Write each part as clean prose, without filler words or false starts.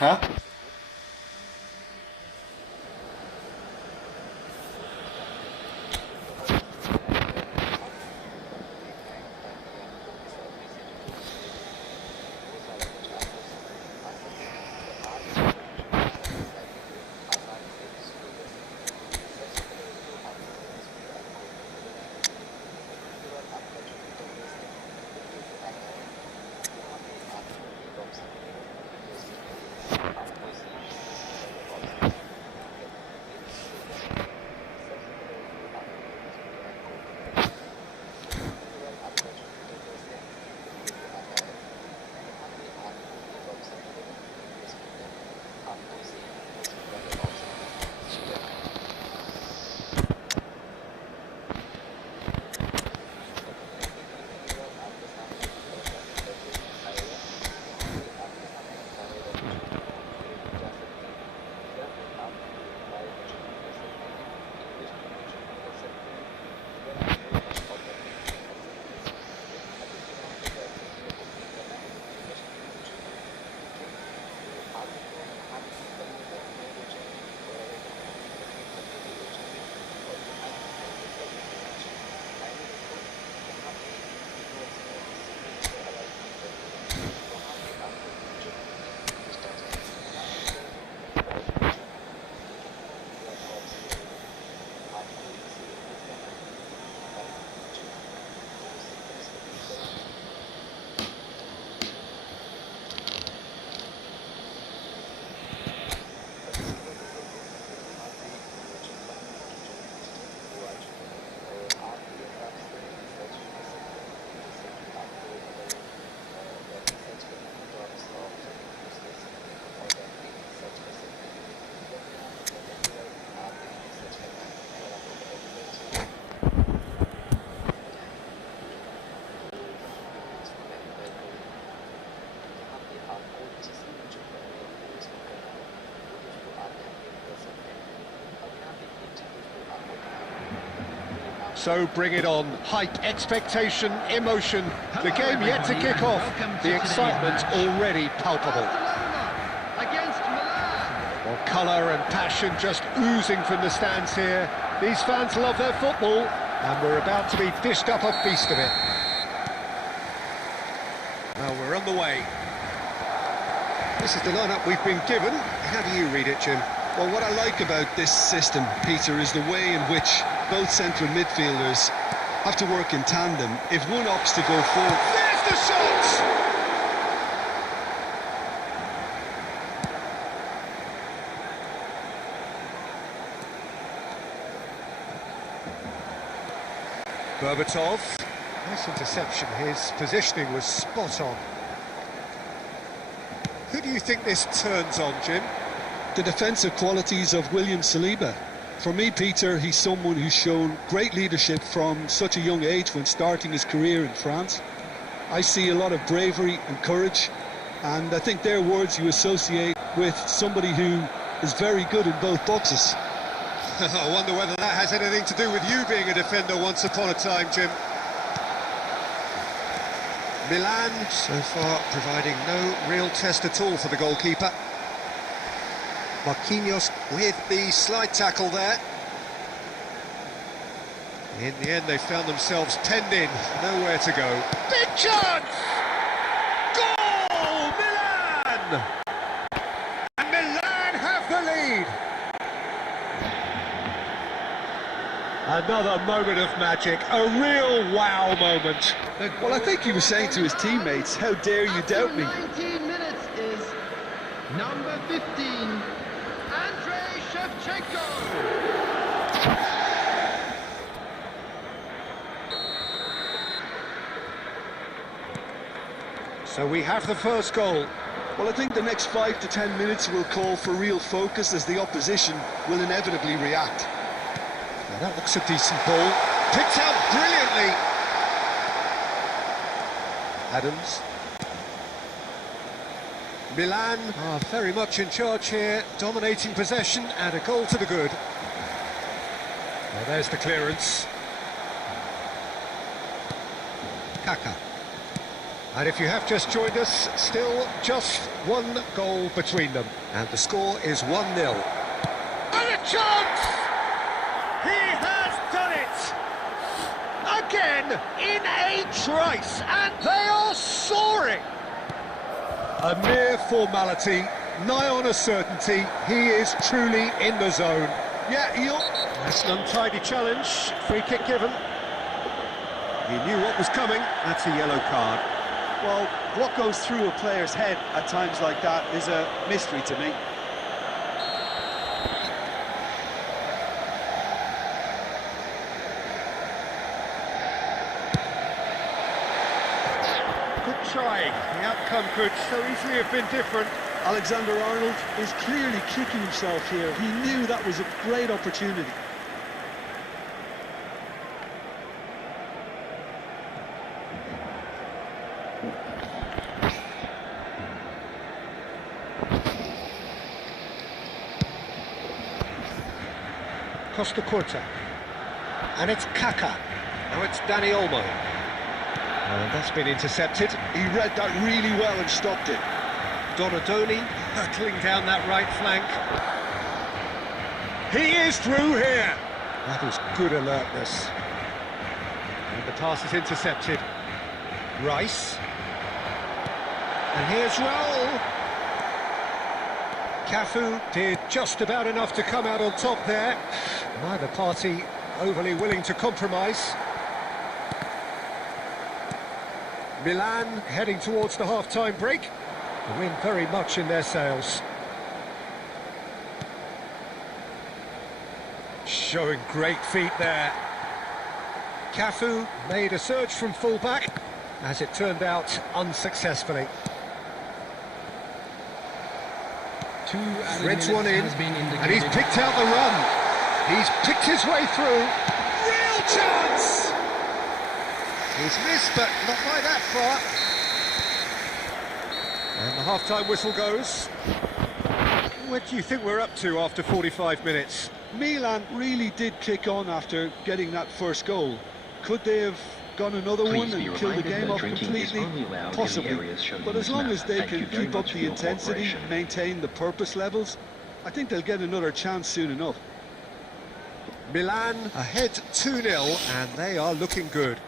Huh? So bring it on. Hype, expectation, emotion. The game yet to kick off. The excitement already palpable. Well, colour and passion just oozing from the stands here. These fans love their football, and we're about to be dished up a feast of it. Well, we're on the way. This is the lineup we've been given. How do you read it, Jim? Well, what I like about this system, Peter, is the way in which both central midfielders have to work in tandem. If one opts to go forward... There's the shot! Berbatov. Nice interception. His positioning was spot on. Who do you think this turns on, Jim? The defensive qualities of William Saliba. For me, Peter, he's someone who's shown great leadership from such a young age when starting his career in France. I see a lot of bravery and courage, and I think they're words you associate with somebody who is very good in both boxes. I wonder whether that has anything to do with you being a defender once upon a time, Jim. Milan, so far, providing no real test at all for the goalkeeper. Marquinhos with the slide tackle there. In the end, they found themselves penned in, nowhere to go. Big chance! Goal! Milan! And Milan have the lead! Another moment of magic, a real wow moment. Well, I think he was saying to his teammates, how dare you doubt me? 19 minutes is number 15. So we have the first goal. Well, I think the next 5 to 10 minutes will call for real focus as the opposition will inevitably react. Now that looks a decent ball. Picked out brilliantly. Adams. Milan are very much in charge here, dominating possession and a goal to the good. Well, there's the clearance. Kaka. And if you have just joined us, still just one goal between them. And the score is 1-0. And a chance! He has done it! Again, in a trice, and they are soaring! A mere formality, nigh on a certainty, he is truly in the zone. Yeah, that's an untidy challenge, free kick given. He knew what was coming, that's a yellow card. Well, what goes through a player's head at times like that is a mystery to me. Good try, the outcome could so easily have been different. Alexander-Arnold is clearly kicking himself here. He knew that was a great opportunity. Costa Curta, and it's Kaká. Now it's Danny Olmo. And that's been intercepted. He read that really well and stopped it. Donadoni hurtling down that right flank. He is through here. That is good alertness. And the pass is intercepted. Rice. And here's Raul. Cafu did just about enough to come out on top there. Neither party overly willing to compromise. Milan heading towards the half-time break. The wind very much in their sails. Showing great feet there. Cafu made a surge from full-back, as it turned out unsuccessfully. Threads one in, and he's picked out the run. He's picked his way through. Real chance! He's missed, but not by that far. And the half-time whistle goes. What do you think we're up to after 45 minutes? Milan really did kick on after getting that first goal. Could they have gone another one and killed the game off completely? Possibly. But as long as they can keep up the intensity, maintain the purpose levels, I think they'll get another chance soon enough. Milan ahead 2-0, and they are looking good.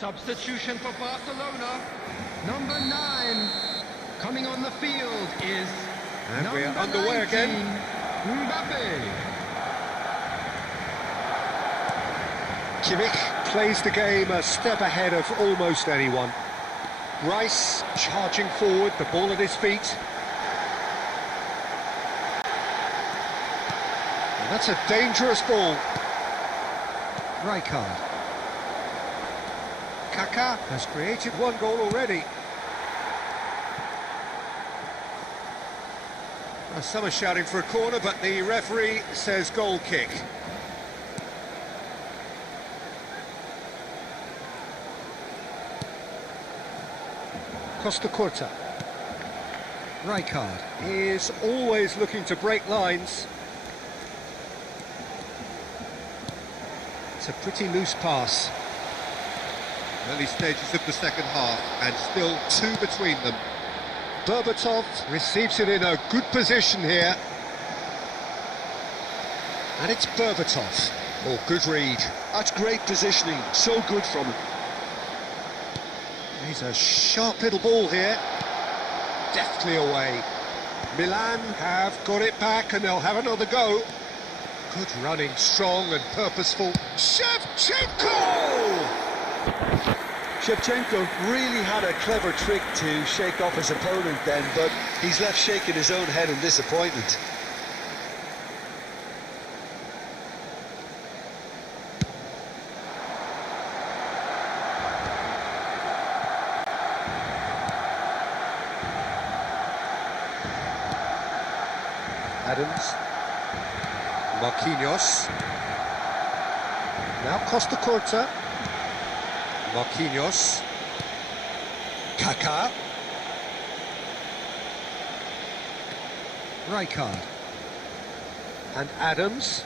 Substitution for Barcelona. Number 9 coming on the field is And number we are underway 19, again. Mbappe. Kimmich plays the game a step ahead of almost anyone. Rice charging forward, the ball at his feet. And that's a dangerous ball. Rijkaard. Kaká has created one goal already. Well, some are shouting for a corner, but the referee says goal kick. Costa Curta. Rijkaard is always looking to break lines. It's a pretty loose pass. Early stages of the second half, and still 2 between them. Berbatov receives it in a good position here. And it's Berbatov. Oh, good read. That's great positioning, so good from him. He's a sharp little ball here. Deftly away. Milan have got it back, and they'll have another go. Good running, strong and purposeful. Shevchenko! Shevchenko really had a clever trick to shake off his opponent then, but he's left shaking his own head in disappointment. Adams. Marquinhos. Now Costa Curta. Marquinhos. Kaká. Rijkaard. And Adams.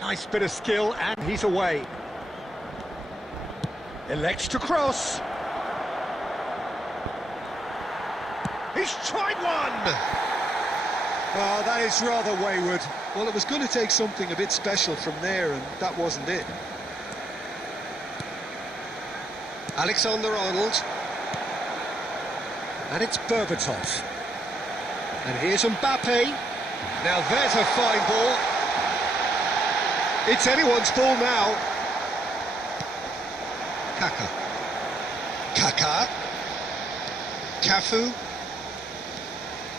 Nice bit of skill, and he's away. Elects to cross. He's tried one! Oh, that is rather wayward. Well, it was going to take something a bit special from there, and that wasn't it. Alexander-Arnold. And it's Berbatov. And here's Mbappe. Now there's a fine ball. It's anyone's ball now. Kaká. Kaká. Cafu.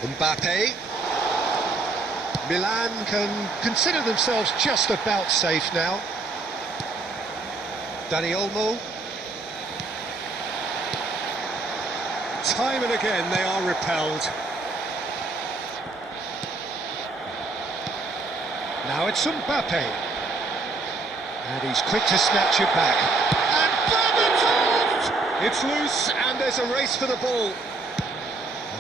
Mbappe. Milan can consider themselves just about safe now. Dani Olmo. Time and again they are repelled. Now it's Mbappe. And he's quick to snatch it back. And Berbatov! It's loose and there's a race for the ball.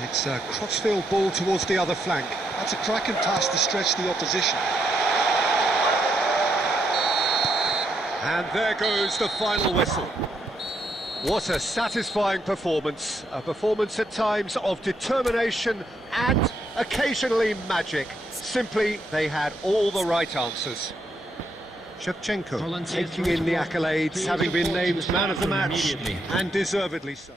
It's a crossfield ball towards the other flank. That's a cracking pass to stretch the opposition. And there goes the final whistle. What a satisfying performance. A performance at times of determination and occasionally magic. Simply, they had all the right answers. Shevchenko taking in the accolades, having been named man of the match, and deservedly so.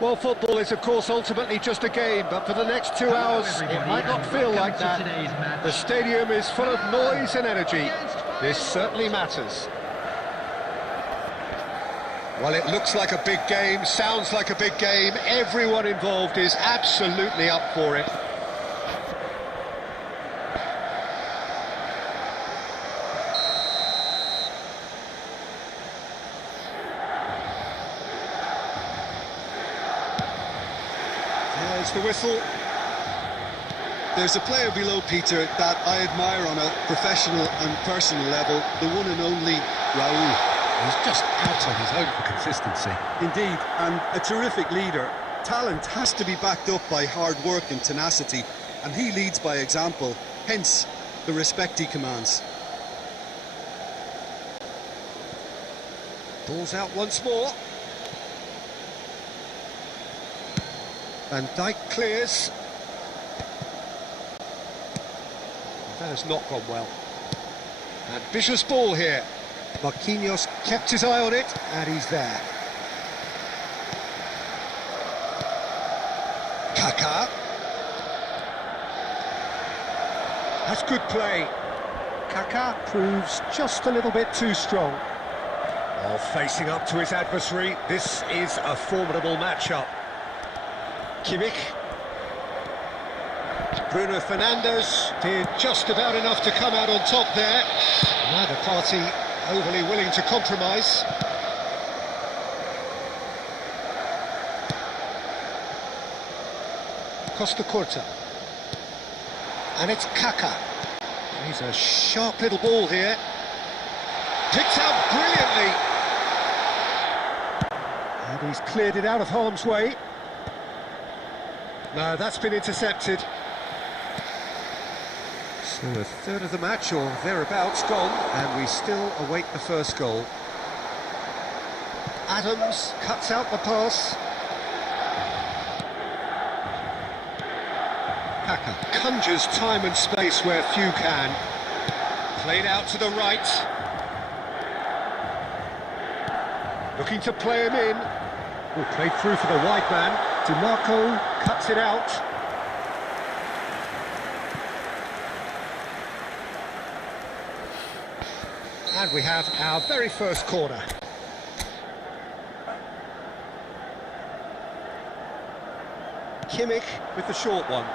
Well, football is, of course, ultimately just a game, but for the next 2 hours, it might not feel like that. The stadium is full of noise and energy. This certainly matters. Well, it looks like a big game, sounds like a big game. Everyone involved is absolutely up for it. There's the whistle. There's a player below, Peter, that I admire on a professional and personal level, the one and only Raul. He's just out on his own for consistency. Indeed, and a terrific leader. Talent has to be backed up by hard work and tenacity, and he leads by example, hence the respect he commands. Ball's out once more. Van Dijk clears. That has not gone well. Ambitious ball here. Marquinhos kept his eye on it, and he's there. Kaká. That's good play. Kaká proves just a little bit too strong. Oh, facing up to his adversary, this is a formidable matchup. Kimmich. Bruno Fernandes did just about enough to come out on top there. Neither party overly willing to compromise. Costa Curta. And it's Kaká. He's a sharp little ball here. Picked out brilliantly. And he's cleared it out of harm's way. No, that's been intercepted. So a third of the match, or thereabouts, gone, and we still await the first goal. Adams cuts out the pass. Kaká conjures time and space where few can. Played out to the right. Looking to play him in. Played through for the wide man. DiMarco cuts it out. And we have our very first corner. Kimmich with the short one.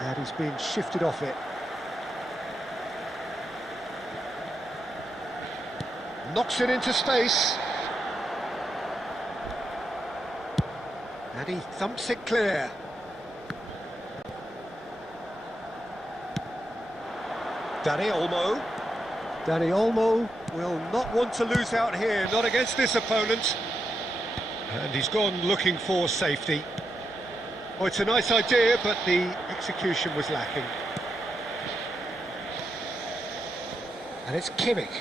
And he's been shifted off it. Knocks it into space. And he thumps it clear. Dani Olmo. Dani Olmo will not want to lose out here, not against this opponent. And he's gone looking for safety. Oh, it's a nice idea, but the execution was lacking. And it's Kimmich.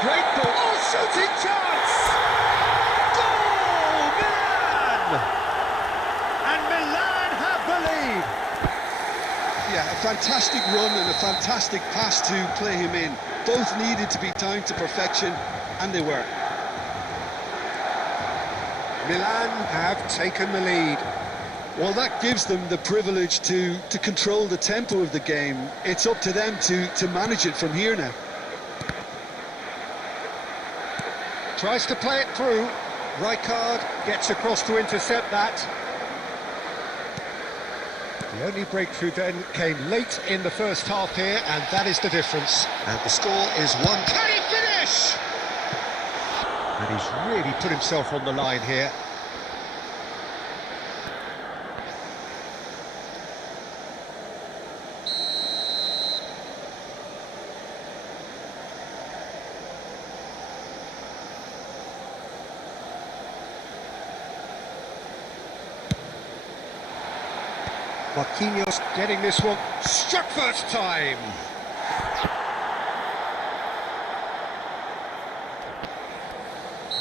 Great ball. Oh, shooting chance! Goal, Milan! And Milan have the lead. Yeah, a fantastic run and a fantastic pass to play him in. Both needed to be timed to perfection, and they were. Milan have taken the lead. Well, that gives them the privilege to control the tempo of the game. It's up to them to manage it from here now. Tries to play it through. Rijkaard gets across to intercept that. The only breakthrough then came late in the first half here, and that is the difference. And the score is 1. Can he finish? And he's really put himself on the line here. Marquinhos getting this one, struck first time.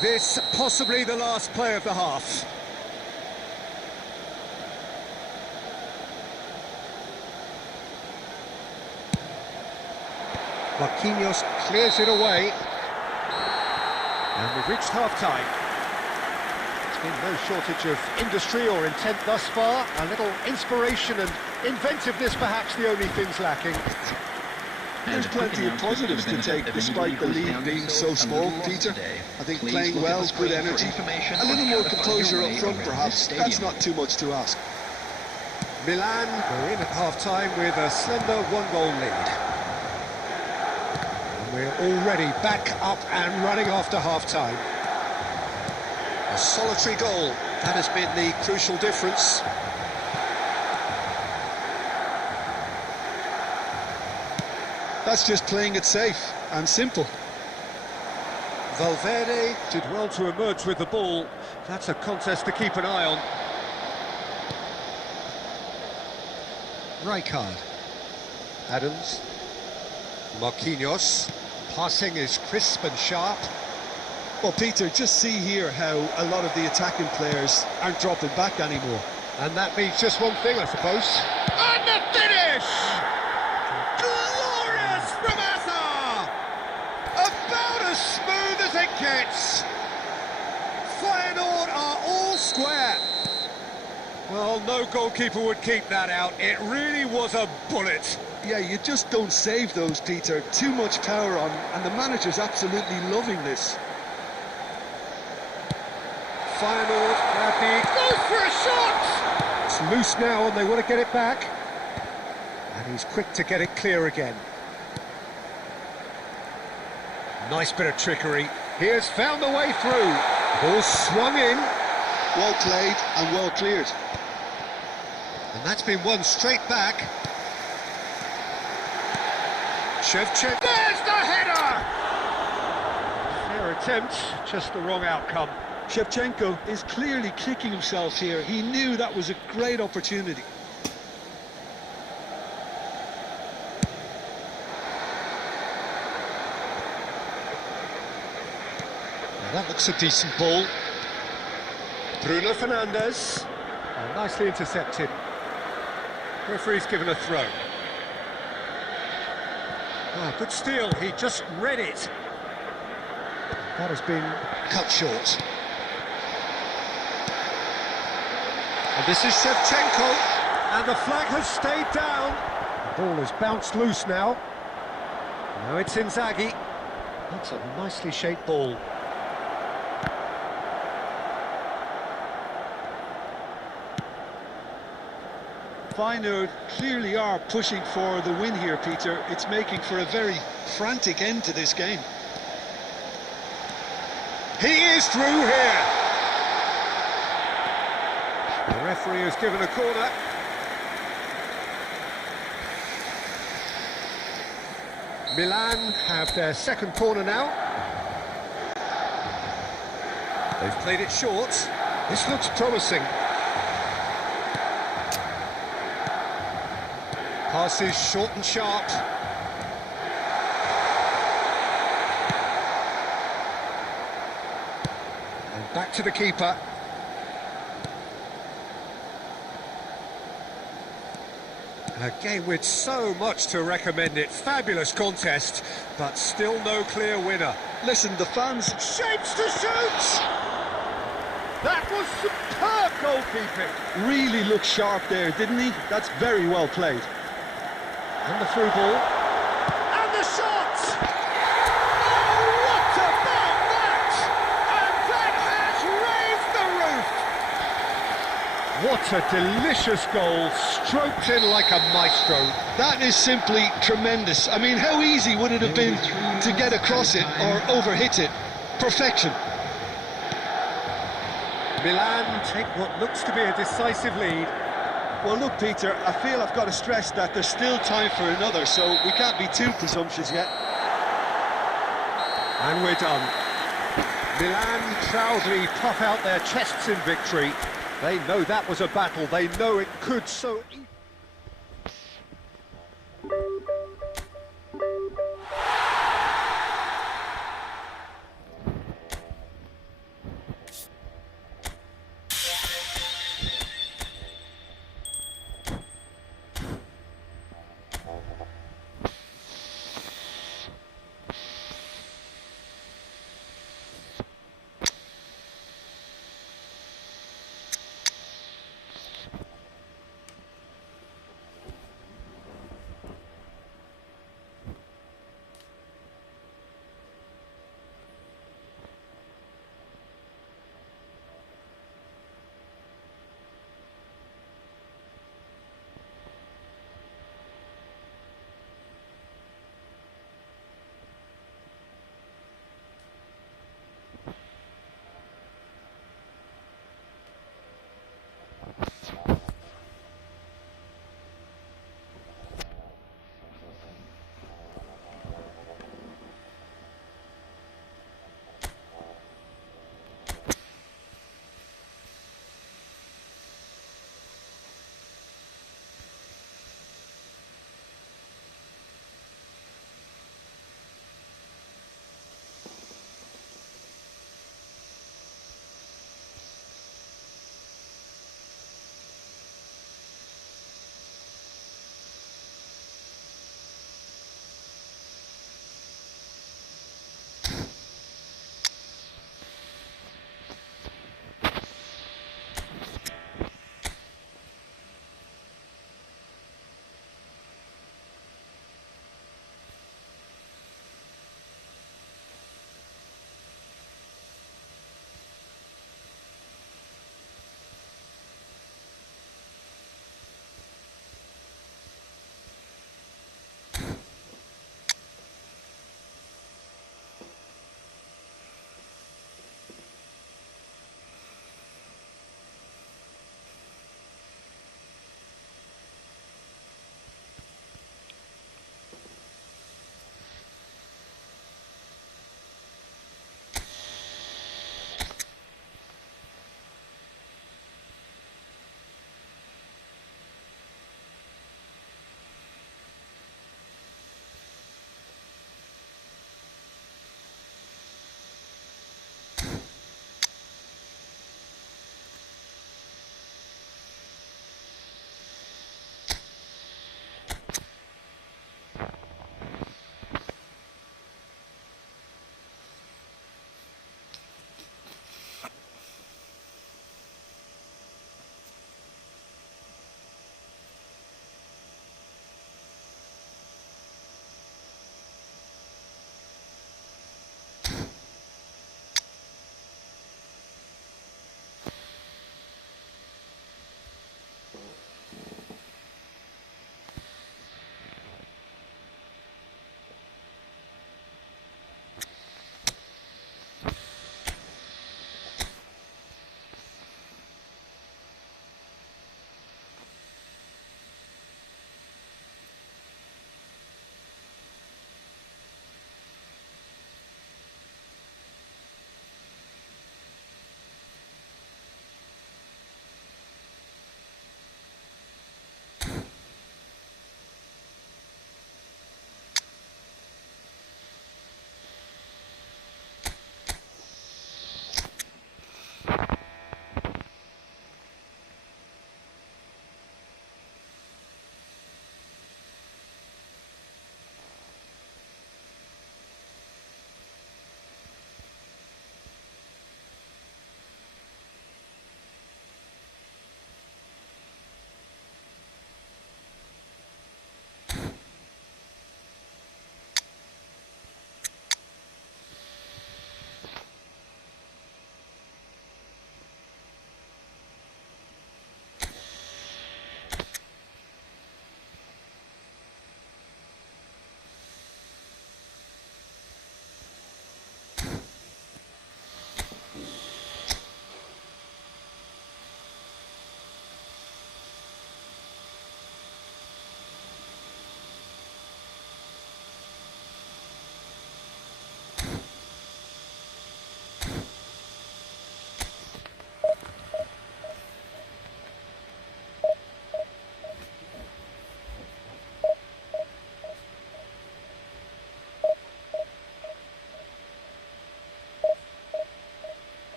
This possibly the last play of the half. Marquinhos clears it away. And we've reached half-time. Been no shortage of industry or intent thus far. A little inspiration and inventiveness, perhaps the only things lacking. There's plenty of positives to take despite the lead being so small, Peter. I think playing well, good energy, a little more composure up front perhaps, that's not too much to ask. Milan are in at half-time with a slender one-goal lead. And we're already back up and running after half-time. A solitary goal, that has been the crucial difference. That's just playing it safe and simple. Valverde did well to emerge with the ball. That's a contest to keep an eye on. Rijkaard. Adams. Marquinhos. Passing is crisp and sharp. Well, Peter, just see here how a lot of the attacking players aren't dropping back anymore. And that means just one thing, I suppose. And the finish! Glorious from Hazard! About as smooth as it gets. Feyenoord are all square. Well, no goalkeeper would keep that out. It really was a bullet. Yeah, you just don't save those, Peter. Too much power on, and the manager's absolutely loving this. Feyenoord goes for a shot! It's loose now and they want to get it back. And he's quick to get it clear again. Nice bit of trickery. He has found the way through. Ball swung in. Well played and well cleared. And that's been won straight back. Shevchenko. There's the header! Fair attempt, just the wrong outcome. Shevchenko is clearly kicking himself here. He knew that was a great opportunity. Now that looks a decent ball. Bruno Fernandes. Oh, nicely intercepted. Referee's given a throw. Oh, good steal. He just read it. That has been cut short. And this is Shevchenko, and the flag has stayed down. The ball has bounced loose now. Now it's Inzaghi. That's a nicely shaped ball. Feyenoord clearly are pushing for the win here, Peter. It's making for a very frantic end to this game. He is through here. The referee has given a corner. Milan have their second corner now. They've played it short. This looks promising. Passes short and sharp. And back to the keeper. A game with so much to recommend it. Fabulous contest, but still no clear winner. Listen, the fans... Shapes to shoot! That was superb goalkeeping. Really looked sharp there, didn't he? That's very well played. And the through ball. And the shot! Oh, what about that? And that has raised the roof! What a delicious goal, stroked in like a maestro. That is simply tremendous. I mean, how easy would it have been to get across it or overhit it? Perfection. Milan take what looks to be a decisive lead. Well, look, Peter, I feel I've got to stress that there's still time for another, so we can't be too presumptuous yet. And we're done. Milan proudly puff out their chests in victory. They know that was a battle. They know it could so...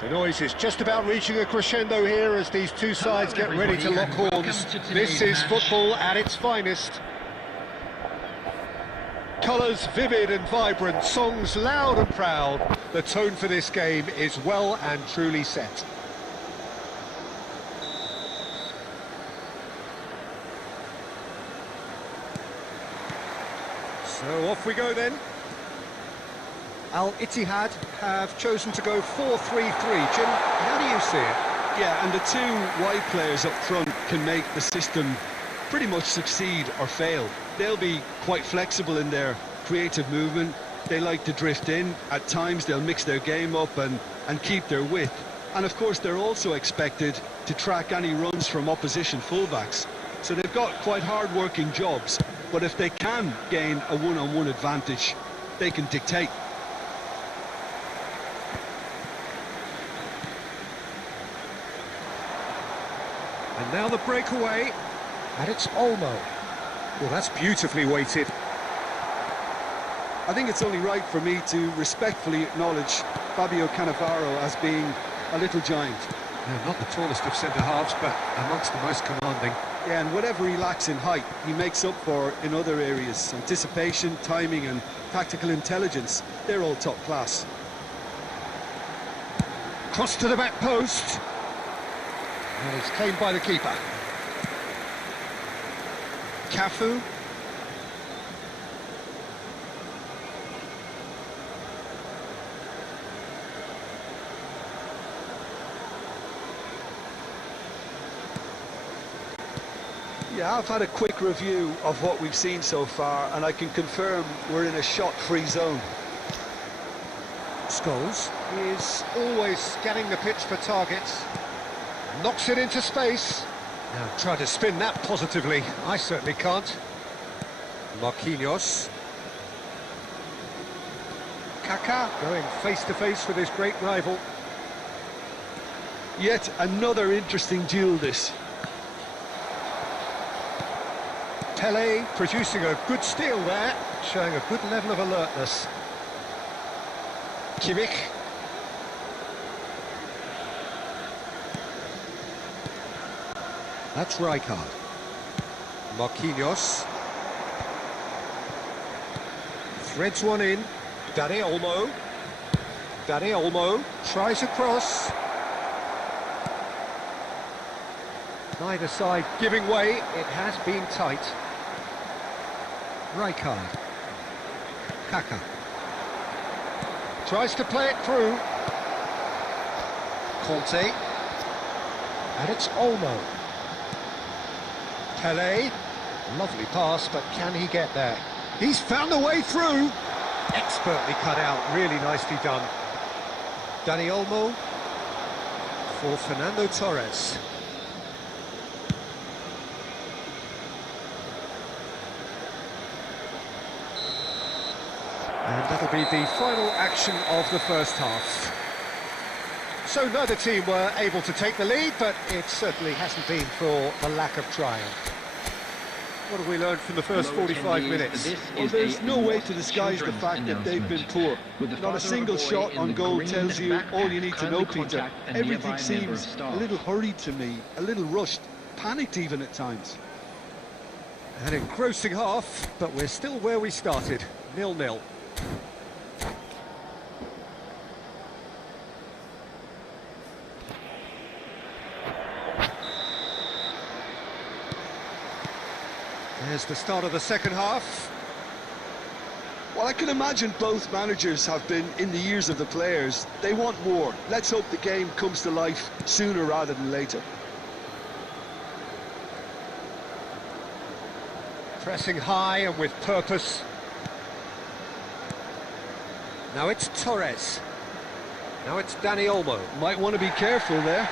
The noise is just about reaching a crescendo here as these two sides get ready to lock horns. This is football at its finest. Colours vivid and vibrant, songs loud and proud. The tone for this game is well and truly set. So off we go then. Al-Ittihad have chosen to go 4-3-3. Jim, how do you see it? Yeah, and the two wide players up front can make the system pretty much succeed or fail. They'll be quite flexible in their creative movement. They like to drift in. At times they'll mix their game up and keep their width. And of course they're also expected to track any runs from opposition fullbacks. So they've got quite hard-working jobs, but if they can gain a one-on-one advantage, they can dictate. And now the breakaway, and it's Olmo. Well, that's beautifully weighted. I think it's only right for me to respectfully acknowledge Fabio Cannavaro as being a little giant. No, not the tallest of centre-halves, but amongst the most commanding. Yeah, and whatever he lacks in height, he makes up for in other areas. Anticipation, timing and tactical intelligence, they're all top class. Cross to the back post. And it's claimed by the keeper. Cafu. Yeah, I've had a quick review of what we've seen so far, and I can confirm we're in a shot-free zone. Scholes is always scanning the pitch for targets. Knocks it into space. Now try to spin that positively. I certainly can't. Marquinhos. Kaká going face-to-face with his great rival. Yet another interesting duel, this. Pelé producing a good steal there, showing a good level of alertness. Kimmich. That's Rijkaard. Marquinhos. Threads one in. Dani Olmo. Dani Olmo tries a cross. Neither side giving way. It has been tight. Rijkaard. Kaká. Tries to play it through. Conte. And it's Olmo. Pelé. Lovely pass, but can he get there? He's found a way through. Expertly cut out, really nicely done. Dani Olmo for Fernando Torres. And that'll be the final action of the first half. So neither team were able to take the lead, but it certainly hasn't been for the lack of trying. What have we learned from the first 45 minutes? Well, there's no way to disguise the fact that they've been poor. Not a single shot on goal tells you all you need to know, Peter. Everything seems a little hurried to me, a little rushed, panicked even at times. An engrossing half, but we're still where we started, 0-0. Here's the start of the second half. Well, I can imagine both managers have been in the ears of the players. They want more. Let's hope the game comes to life sooner rather than later. Pressing high and with purpose. Now it's Torres. Now it's Dani Olmo. Might want to be careful there.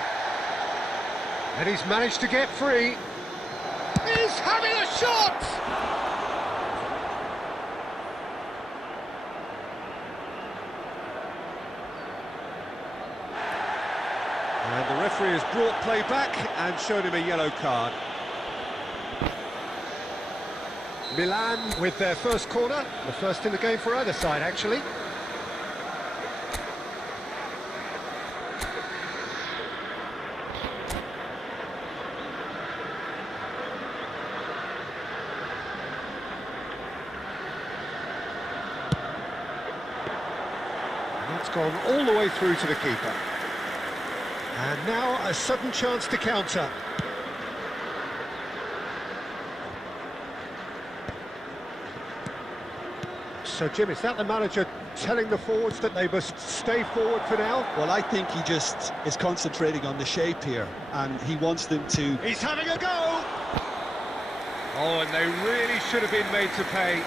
And he's managed to get free. He's having a shot! And the referee has brought play back and shown him a yellow card. Milan with their first corner, the first in the game for either side, actually. That's gone all the way through to the keeper. And now a sudden chance to counter. So, Jim, is that the manager telling the forwards that they must stay forward for now? Well, I think he just is concentrating on the shape here, and he wants them to... He's having a go! Oh, and they really should have been made to pay.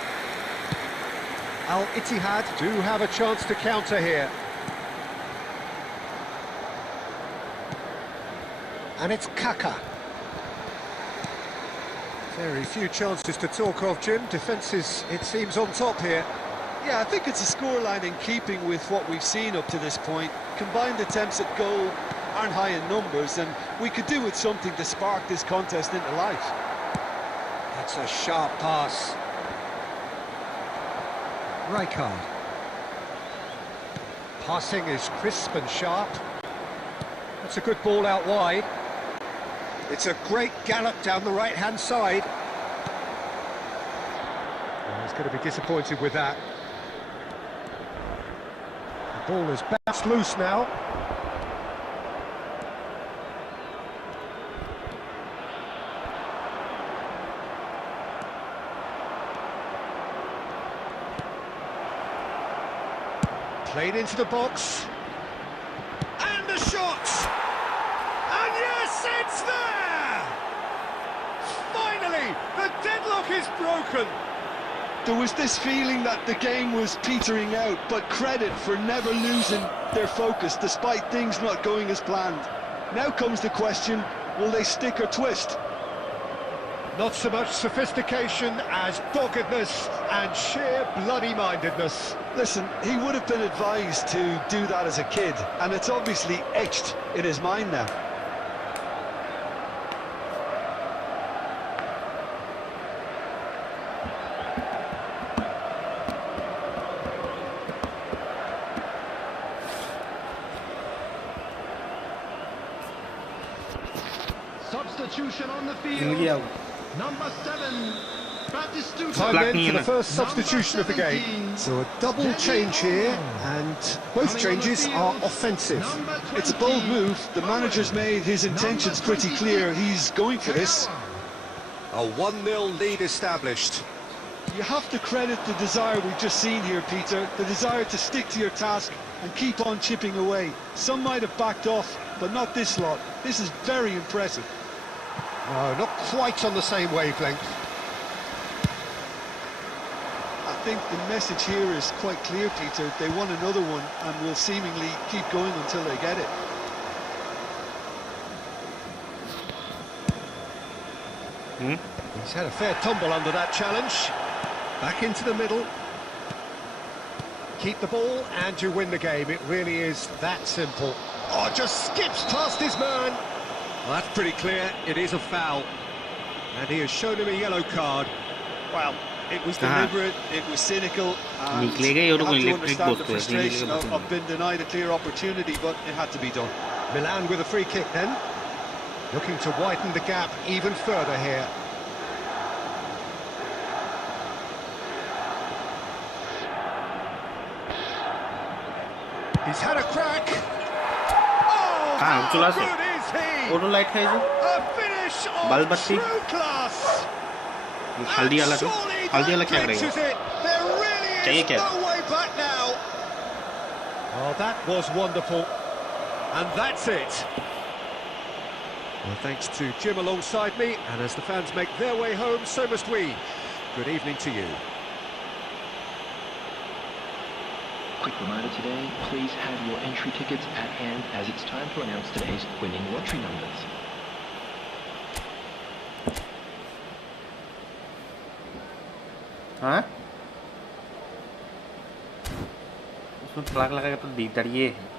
Al Ittihad do have a chance to counter here. And it's Kaka. Very few chances to talk of, Jim. Defence is, it seems, on top here. Yeah, I think it's a scoreline in keeping with what we've seen up to this point. Combined attempts at goal aren't high in numbers, and we could do with something to spark this contest into life. That's a sharp pass. Rijkaard. Passing is crisp and sharp. That's a good ball out wide. It's a great gallop down the right-hand side. Oh, he's going to be disappointed with that. The ball is bounced loose now. Played into the box. And a shot! And yes, it's there! Finally, the deadlock is broken. There was this feeling that the game was petering out, but credit for never losing their focus despite things not going as planned. Now comes the question, will they stick or twist? Not so much sophistication as doggedness and sheer bloody-mindedness. Listen, he would have been advised to do that as a kid, and it's obviously etched in his mind now. Substitution on the field. Number 7, Batistuta. Time in for the first substitution of the game. So a double change here, and both changes are offensive. It's a bold move. The manager's made his intentions pretty clear. He's going for this. A 1-0 lead established. You have to credit the desire we've just seen here, Peter. The desire to stick to your task and keep on chipping away. Some might have backed off, but not this lot. This is very impressive. No, not quite on the same wavelength. I think the message here is quite clear, Peter. They want another one and will seemingly keep going until they get it. He's had a fair tumble under that challenge. Back into the middle. Keep the ball and you win the game. It really is that simple. Oh, just skips past his man. Well, that's pretty clear. It is a foul. And he has shown him a yellow card. Well, it was deliberate, it was cynical, and you have to understand the frustration of being denied a clear opportunity, but it had to be done. Milan with a free kick then. Looking to widen the gap even further here. He's had a crack. Oh, how good is he? A finish of true class. हल्दी वाला तो हल्दी वाला क्या करेगा चाहिए क्या Oh, that was wonderful. And that's it. Well, thanks to Jim alongside me, and as the fans make their way home, so must we. Good evening to you. Quick reminder today, please have your entry tickets at hand as it's time to announce today's winning lottery numbers. हाँ उसमें plug लगाएगा तो दिखदार ये है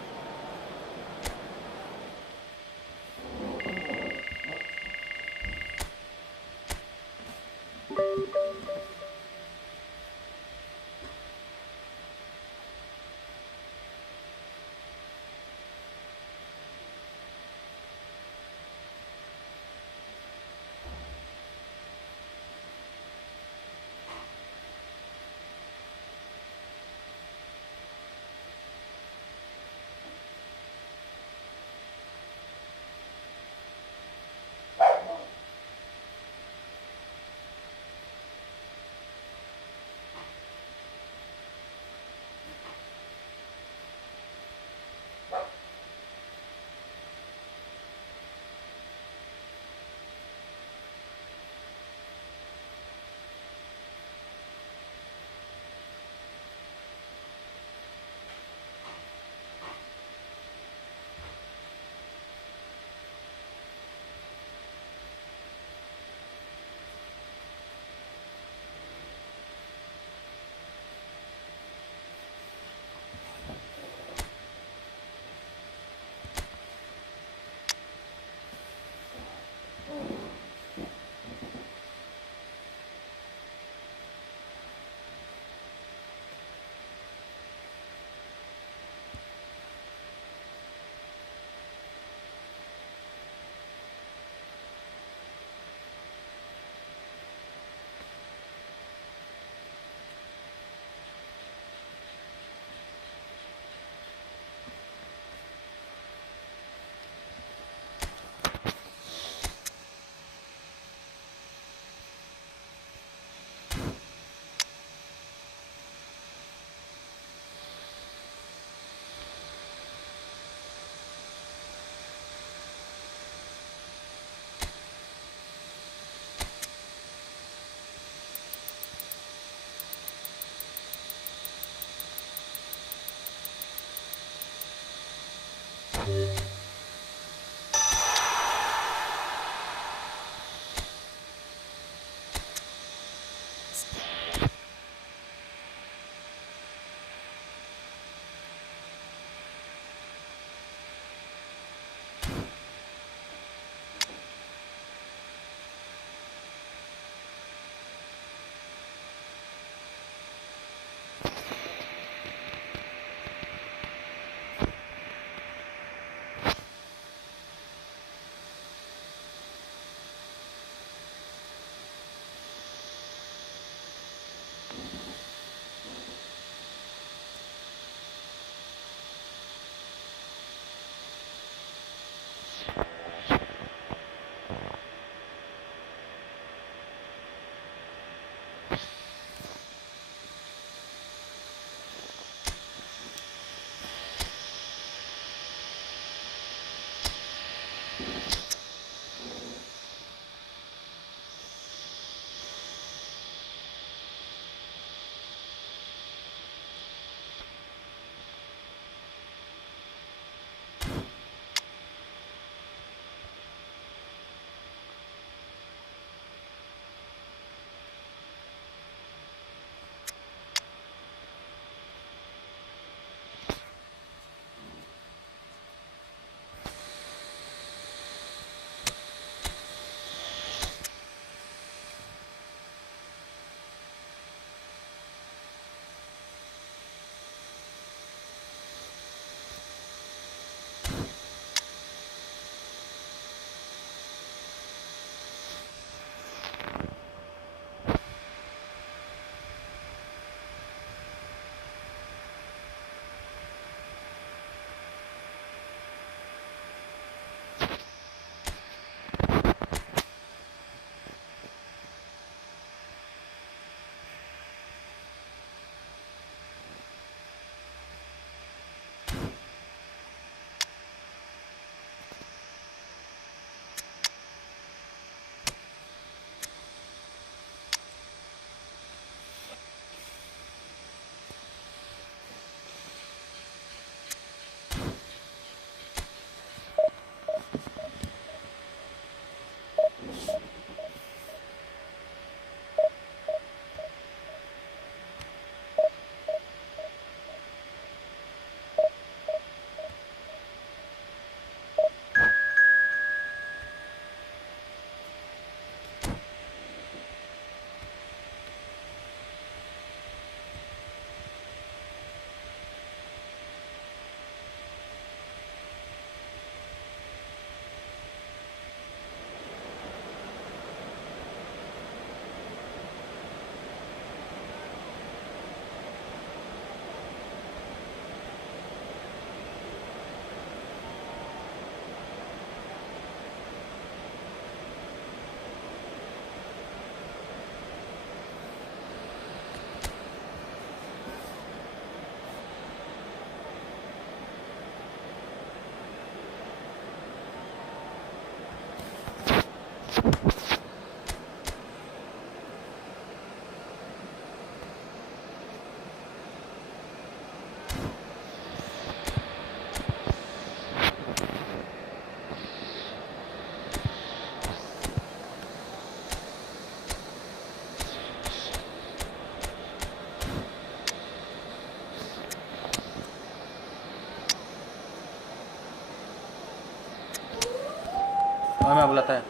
हमें बुलाता है।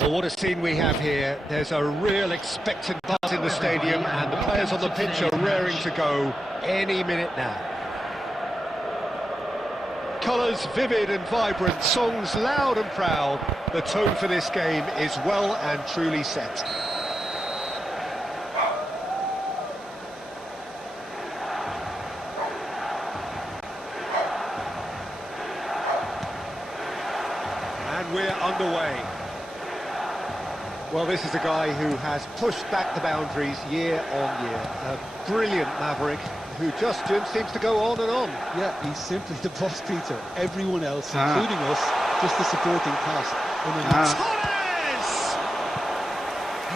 Well, what a scene we have here. There's a real expectant buzz in the stadium and the players on the pitch are raring to go any minute now. Colours vivid and vibrant, songs loud and proud. The tone for this game is well and truly set. And we're underway. Well, this is a guy who has pushed back the boundaries year on year. A brilliant maverick who just seems to go on and on. Yeah, he's simply the boss, Peter. Everyone else, including us, just the supporting cast. Torres!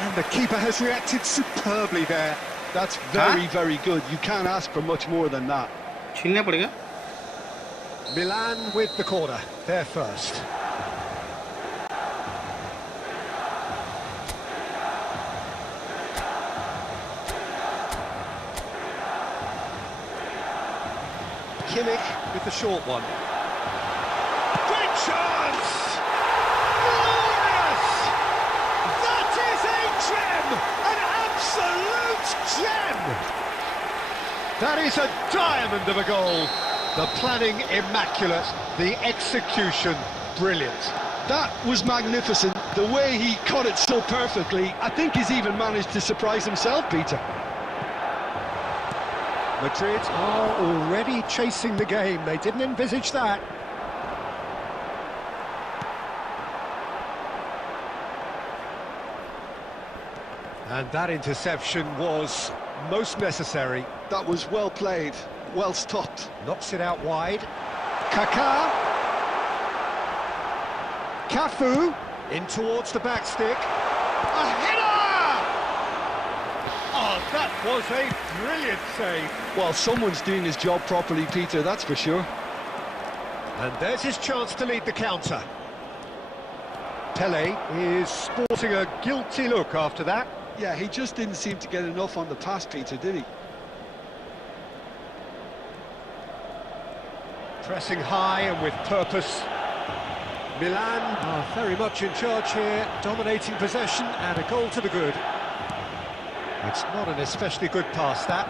And the keeper has reacted superbly there. That's very, very good. You can't ask for much more than that. छीनना पड़ेगा। Milan with the corner, they're first. Kimmich with the short one. Great chance! Glorious! That is a gem! An absolute gem! That is a diamond of a goal. The planning immaculate, the execution brilliant. That was magnificent. The way he cut it so perfectly. I think he's even managed to surprise himself, Peter. Madrid are already chasing the game. They didn't envisage that. And that interception was most necessary. That was well played, well stopped. Knocks it out wide. Kaká. Cafu in towards the back stick. A header! Oh, that was a brilliant save. Well, someone's doing his job properly, Peter, that's for sure. And there's his chance to lead the counter. Pele is sporting a guilty look after that. Yeah, he just didn't seem to get enough on the pass, Peter, did he? Pressing high and with purpose. Milan are very much in charge here, dominating possession and a goal to the good. It's not an especially good pass, that.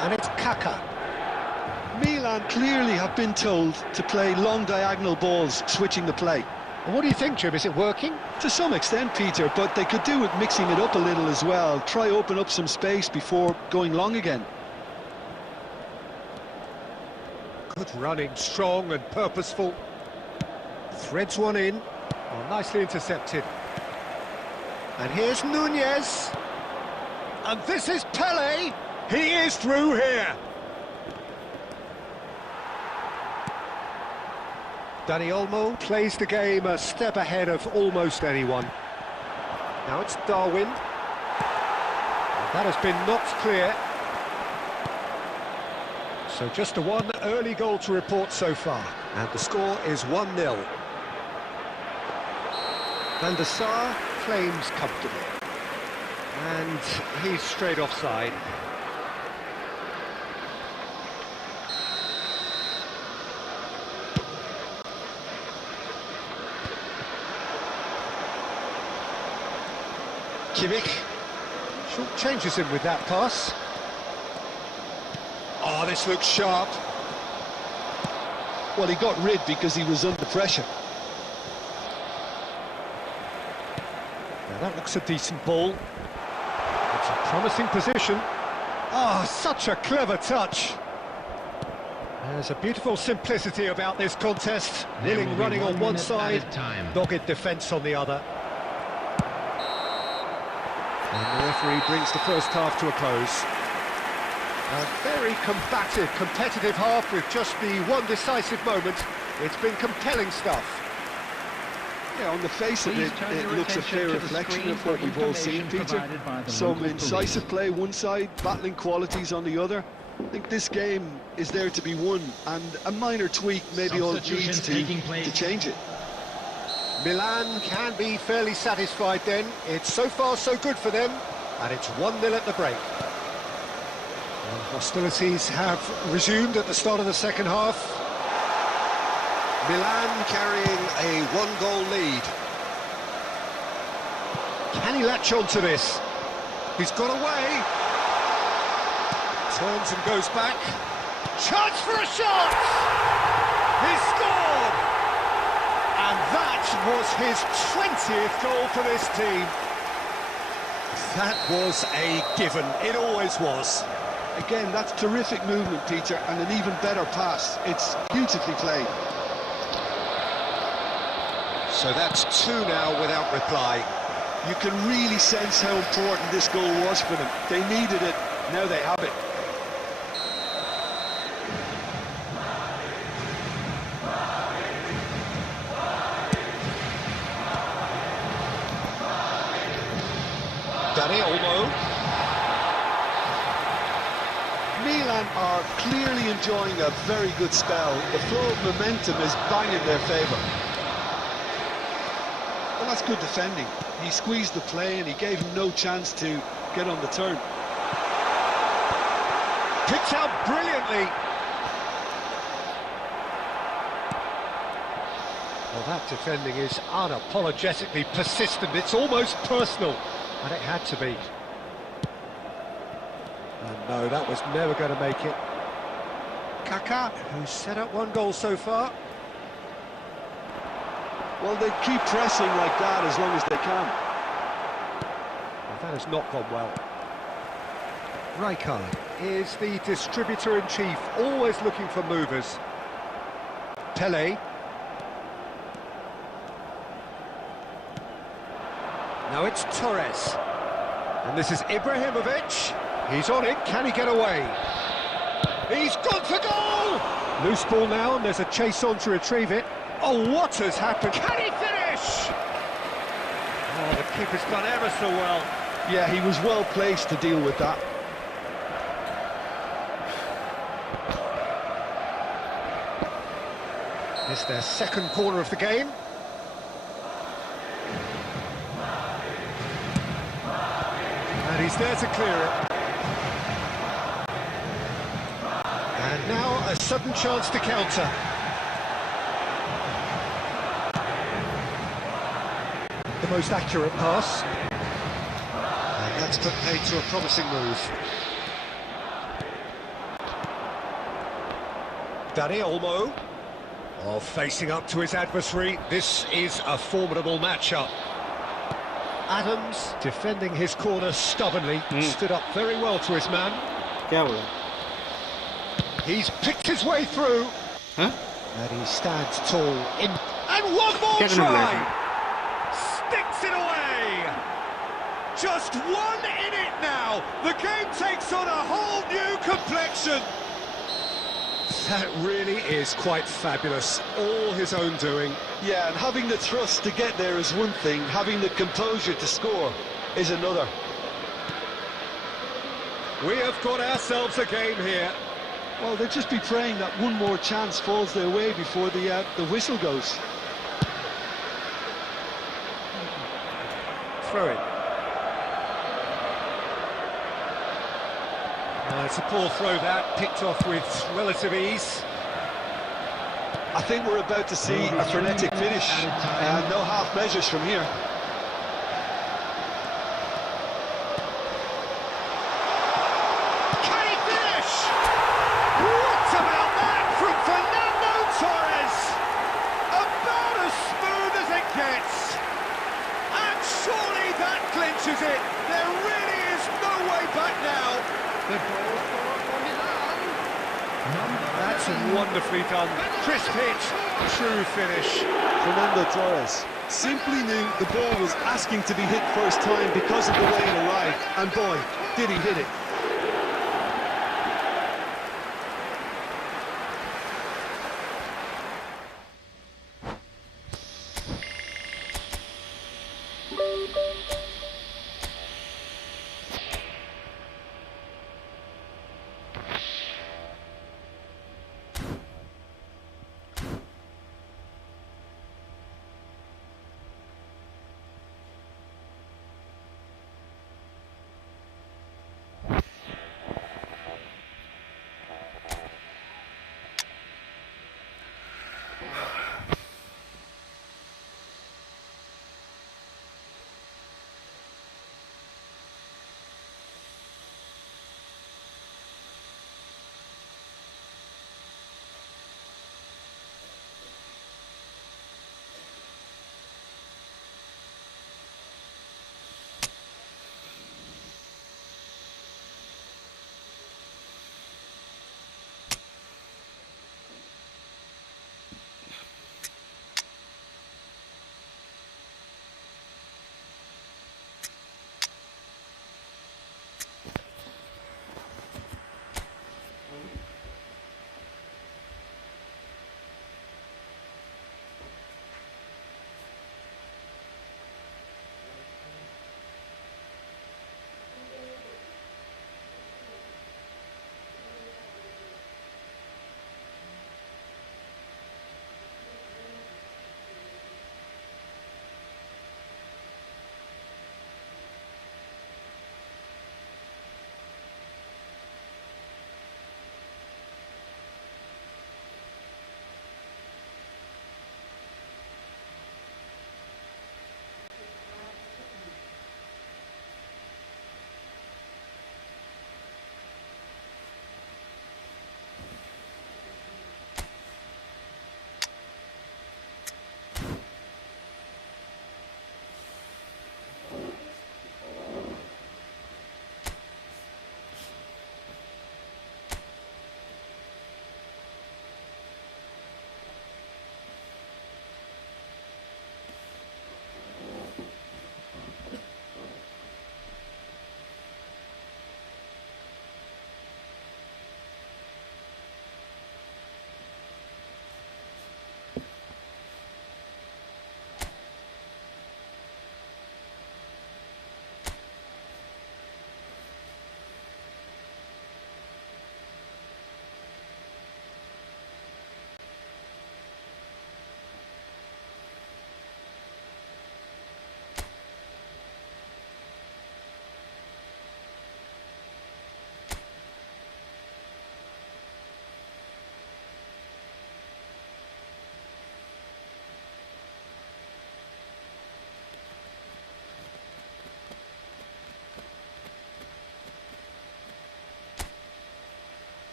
And it's Kaká. Milan clearly have been told to play long diagonal balls, switching the play. What do you think, Jim? Is it working? To some extent, Peter, but they could do with mixing it up a little as well. Try open up some space before going long again. Good running, strong and purposeful. Threads one in. Oh, nicely intercepted. And here's Nunez. And this is Pele. He is through here. Dani Olmo plays the game a step ahead of almost anyone. Now it's Darwin. And that has been knocked clear. So just a one early goal to report so far. And the score is 1-0. Van der Sar claims comfortably. And he's straight offside. Kimmich. Short changes him with that pass. Oh, this looks sharp. Well, he got rid because he was under pressure. Now that looks a decent ball. It's a promising position. Oh, such a clever touch. There's a beautiful simplicity about this contest. Willing running on one side, dogged defence on the other. And the referee brings the first half to a close. A very combative, competitive half with just the one decisive moment. It's been compelling stuff. Yeah, on the face of it, it looks a fair reflection of what we've all seen, Peter. Some incisive play one side, battling qualities on the other. I think this game is there to be won, and a minor tweak maybe all it needs to change it. Milan can be fairly satisfied then. It's so far so good for them, and it's 1-0 at the break. And hostilities have resumed at the start of the second half. Milan carrying a one-goal lead. Can he latch on to this? He's got away. Turns and goes back. Chance for a shot! He scored! And that was his 20th goal for this team. That was a given. It always was. Again, that's terrific movement, Peter, and an even better pass. It's beautifully played. So that's 2 now without reply. You can really sense how important this goal was for them. They needed it, now they have it. Milan are clearly enjoying a very good spell. The flow of momentum is bang in their favour. Well, that's good defending. He squeezed the play and he gave him no chance to get on the turn. Picked out brilliantly. Well, that defending is unapologetically persistent. It's almost personal, and it had to be. And no, that was never going to make it. Kaká, who's set up 1 goal so far. Well, they keep pressing like that as long as they can. Well, that has not gone well. Rijkaard is the distributor-in-chief, always looking for movers. Pelé. Now it's Torres. And this is Ibrahimovic. He's on it, can he get away? He's gone for goal! Loose ball now, and there's a chase on to retrieve it. Oh, what has happened? Can he finish? Oh, the keeper's done ever so well. Yeah, he was well placed to deal with that. It's their second corner of the game. And he's there to clear it. And now a sudden chance to counter. The most accurate pass. And that's put paid to a promising move. Dani Olmo. Oh, facing up to his adversary. This is a formidable matchup. Adams defending his corner stubbornly. Stood up very well to his man. He's picked his way through. And he stands tall in. And one more try! Sticks it away! Just 1 in it now! The game takes on a whole new complexion! That really is quite fabulous. All his own doing. Yeah, and having the thrust to get there is one thing, having the composure to score is another. We have got ourselves a game here. Well, they'll just be praying that one more chance falls their way before the whistle goes. Throw it. It's a poor throw that, picked off with relative ease. I think we're about to see a frenetic finish, and no half measures from here. it. There really is no way back now. The goal for Milan. That's wonderfully done. Crisp hit, true finish. Fernando Torres simply knew the ball was asking to be hit first time because of the way it arrived, and boy, did he hit it.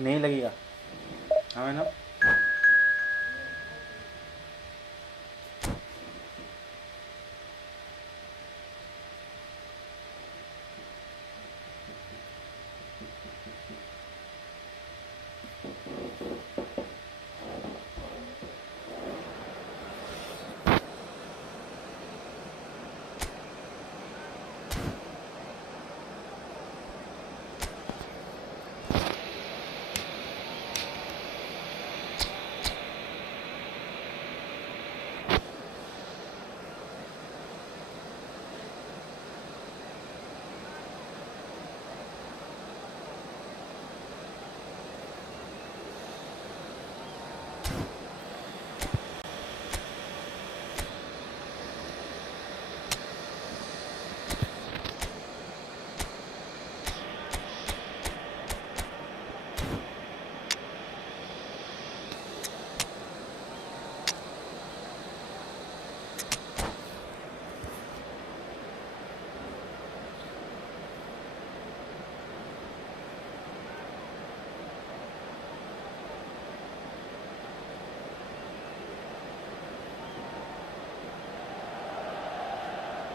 नहीं लगेगा हमें ना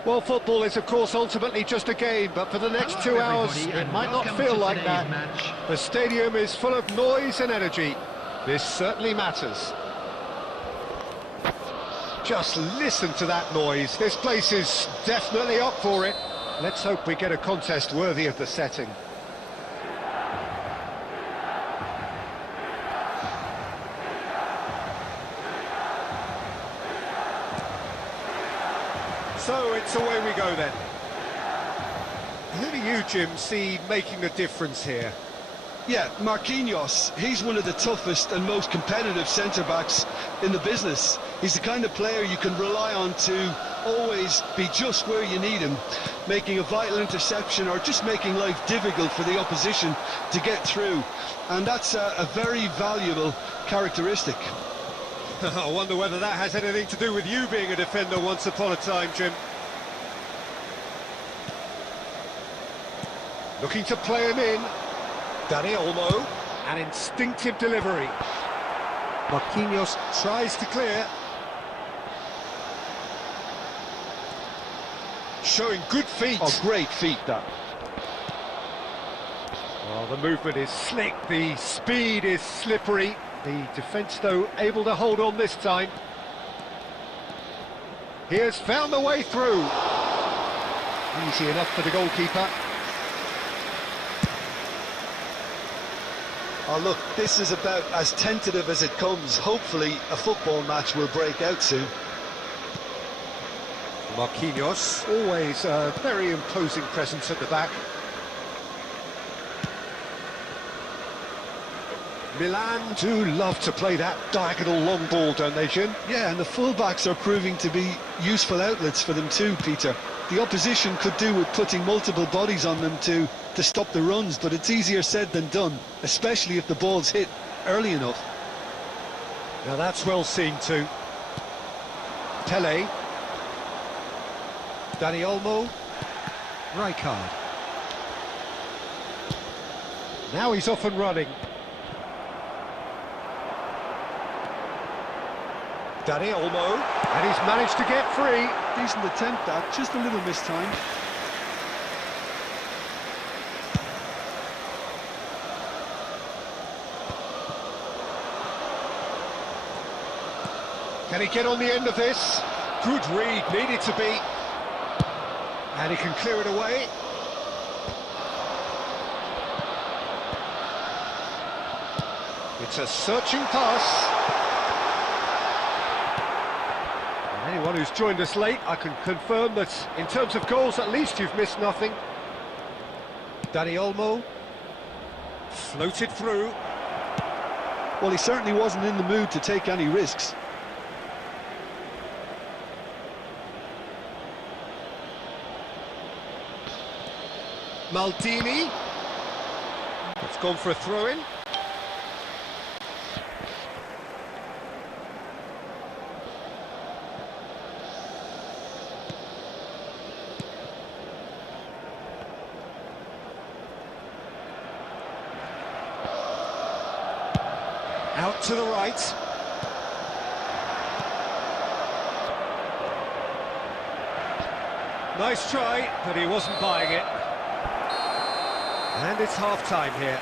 Well, football is, of course, ultimately just a game, but for the next 2 hours, it might not feel like that. The stadium is full of noise and energy. This certainly matters. Just listen to that noise. This place is definitely up for it. Let's hope we get a contest worthy of the setting. So it's away we go then. Who do you, Jim, see making a difference here? Yeah, Marquinhos, he's one of the toughest and most competitive centre-backs in the business. He's the kind of player you can rely on to always be just where you need him, making a vital interception or just making life difficult for the opposition to get through. And that's a very valuable characteristic. I wonder whether that has anything to do with you being a defender once upon a time, Jim. Looking to play him in. Dani Olmo, an instinctive delivery. Marquinhos tries to clear. Showing good feet. Oh, great feet, that. Oh, the movement is slick, the speed is slippery. The defence, though, able to hold on this time. He has found the way through. Easy enough for the goalkeeper. Oh, look, this is about as tentative as it comes. Hopefully, a football match will break out soon. Marquinhos, always a very imposing presence at the back. Milan do love to play that diagonal long ball, don't they, Jim? Yeah, and the full-backs are proving to be useful outlets for them too, Peter. The opposition could do with putting multiple bodies on them to stop the runs, but it's easier said than done, especially if the ball's hit early enough. Now that's well seen too. Pele. Dani Olmo. Rijkaard. Now he's off and running. Dani Olmo, and he's managed to get free. Decent attempt that, just a little mistimed. Can he get on the end of this? Good read, needed to be. And he can clear it away. It's a searching pass. Anyone who's joined us late, I can confirm that in terms of goals, at least you've missed nothing. Dani Olmo floated through. Well, he certainly wasn't in the mood to take any risks. Maldini. It's gone for a throw-in. Out to the right. Nice try, but he wasn't buying it. And it's half-time here.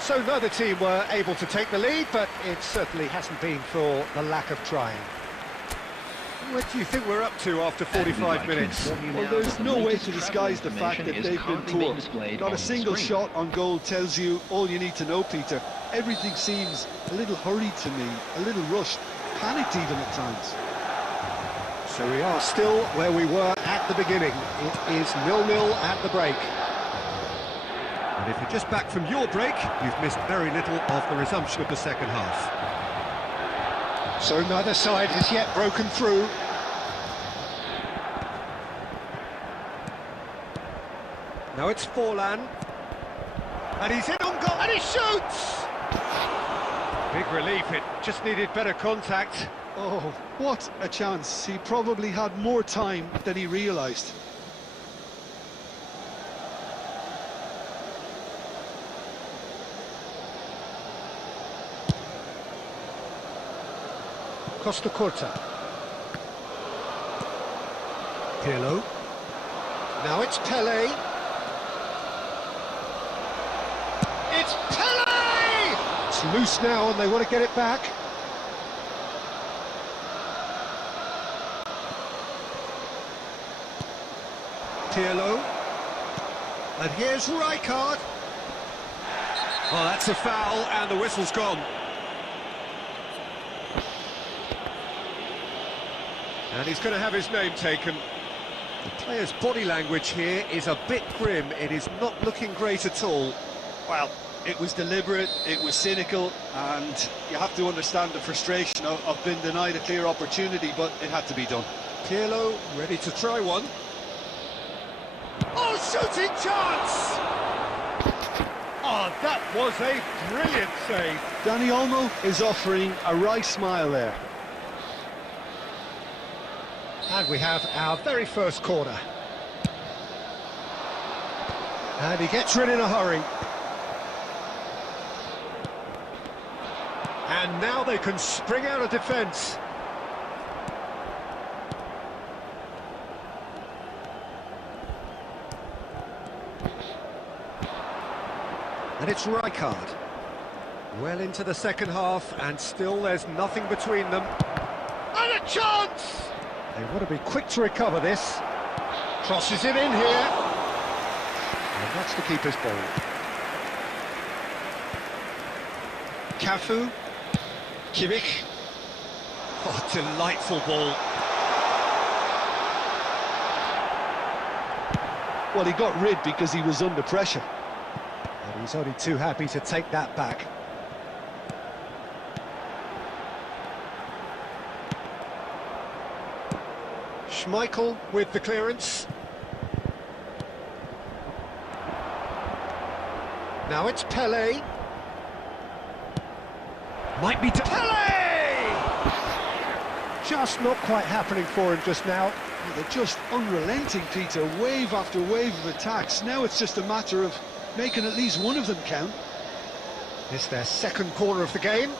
So neither team were able to take the lead, but it certainly hasn't been for the lack of trying. What do you think we're up to after 45 minutes? Well, there's no way to disguise the fact that they've been poor. Not a single shot on goal tells you all you need to know, Peter. Everything seems a little hurried to me, a little rushed, panicked even at times. So we are still where we were at the beginning. It is 0-0 at the break. And if you're just back from your break, you've missed very little of the resumption of the second half. So neither side has yet broken through. Now it's Forlan. And he's in on goal, and he shoots! Big relief, it just needed better contact. Oh, what a chance. He probably had more time than he realised. Costa Curta. Pirlo. Now it's Pele. It's Pele! It's loose now and they want to get it back. Pirlo. And here's Rijkaard. Oh, that's a foul and the whistle's gone. And he's going to have his name taken. The player's body language here is a bit grim. It is not looking great at all. Well, it was deliberate, it was cynical, and you have to understand the frustration of being denied a clear opportunity, but it had to be done. Pirlo ready to try one. Oh, shooting chance! Oh, that was a brilliant save. Dani Olmo is offering a right smile there. And we have our very first corner. And he gets rid in a hurry. And now they can spring out of defence. And it's Rijkaard. Well into the second half, and still there's nothing between them. And a chance! They want to be quick to recover this. Crosses it in here. And that's the keeper's ball. Cafu. Kimmich. Oh, delightful ball. Well, he got rid because he was under pressure. And he's only too happy to take that back. Schmeichel with the clearance. Now it's Pele. Might be Pele! Just not quite happening for him just now. Well, they're just unrelenting, Peter. Wave after wave of attacks. Now it's just a matter of making at least one of them count. It's their second corner of the game.